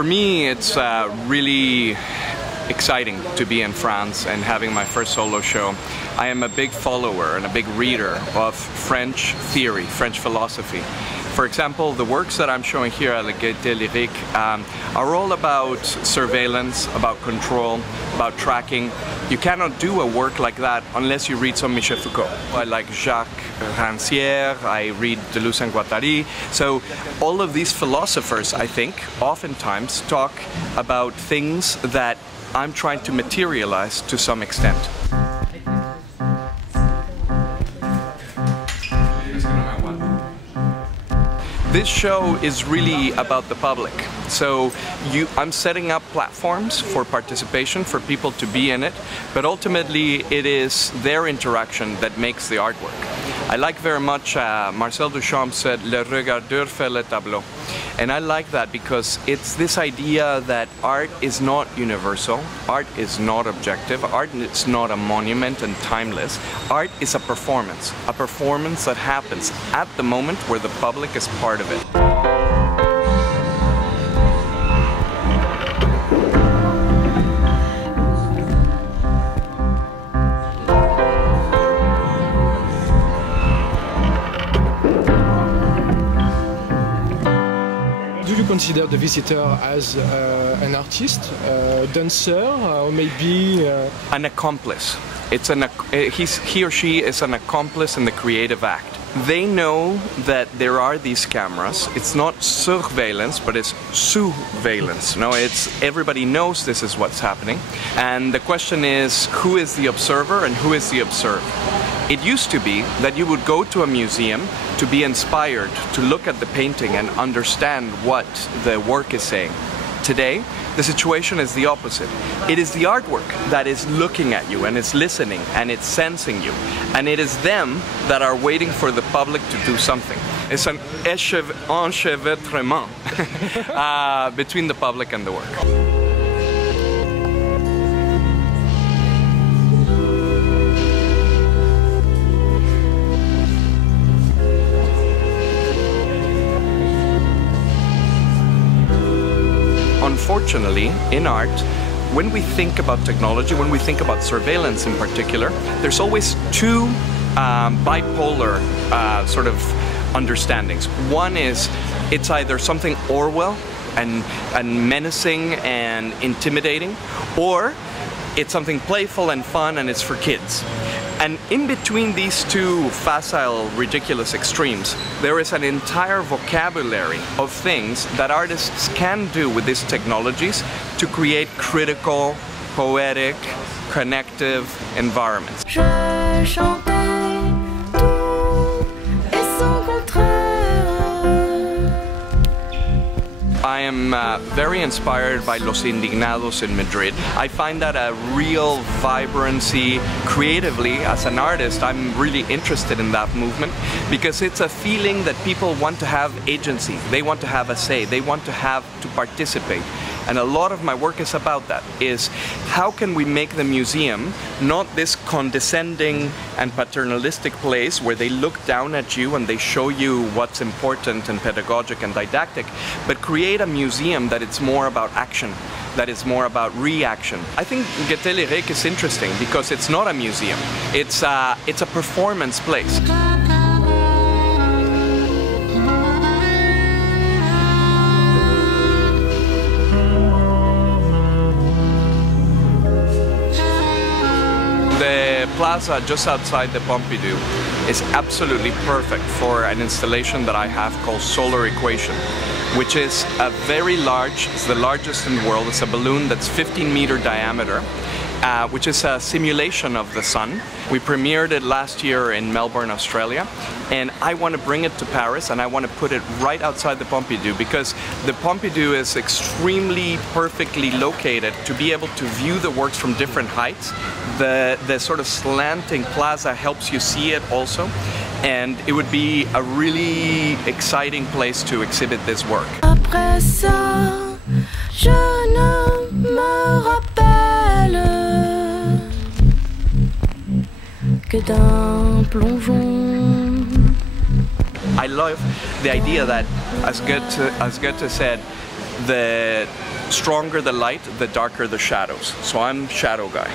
For me, it's really exciting to be in France and having my first solo show. I am a big follower and a big reader of French theory, French philosophy. For example, the works that I'm showing here at the Gaité Lyrique are all about surveillance, about control, about tracking. You cannot do a work like that unless you read some Michel Foucault. I like Jacques Rancière, I read Deleuze and Guattari. So all of these philosophers, I think, oftentimes talk about things that I'm trying to materialize to some extent. This show is really about the public. So I'm setting up platforms for participation, for people to be in it, but ultimately it is their interaction that makes the artwork. I like very much, Marcel Duchamp said, le regardeur fait le tableau. And I like that because it's this idea that art is not universal, art is not objective, art is not a monument and timeless. Art is a performance that happens at the moment where the public is part of it. Do you consider the visitor as an artist, a dancer, or maybe an accomplice? He or she is an accomplice in the creative act. They know that there are these cameras. It's not surveillance, but it's surveillance. No, everybody knows this is what's happening. And the question is, who is the observer and who is the observed? It used to be that you would go to a museum to be inspired, to look at the painting and understand what the work is saying. Today, the situation is the opposite. It is the artwork that is looking at you and is listening and it's sensing you. And it is them that are waiting for the public to do something. It's an enchevêtrement between the public and the work. Unfortunately, in art, when we think about technology, when we think about surveillance in particular, there's always two bipolar sort of understandings. One is it's either something Orwell and menacing and intimidating, or it's something playful and fun and it's for kids. And in between these two facile, ridiculous extremes, there is an entire vocabulary of things that artists can do with these technologies to create critical, poetic, connective environments. I am very inspired by Los Indignados in Madrid. I find that a real vibrancy creatively. As an artist, I'm really interested in that movement because it's a feeling that people want to have agency, they want to have a say, they want to participate. And a lot of my work is about that, is how can we make the museum not this condescending and paternalistic place where they look down at you and they show you what's important and pedagogic and didactic, but create a museum that it's more about action, that is more about reaction. I think Gaité Lyrique is interesting because it's not a museum, it's a performance place. The plaza just outside the Pompidou is absolutely perfect for an installation that I have called Solar Equation, which is a very large, it's the largest in the world, it's a balloon that's 15-meter diameter, which is a simulation of the sun. We premiered it last year in Melbourne, Australia, and I want to bring it to Paris and I want to put it right outside the Pompidou because the Pompidou is extremely perfectly located to be able to view the works from different heights. The sort of slanting plaza helps you see it also, and it would be a really exciting place to exhibit this work. Après ça, je ne me rappelle que d'un plongeon. I love the idea that, as Goethe said, the stronger the light, the darker the shadows. So I'm shadow guy.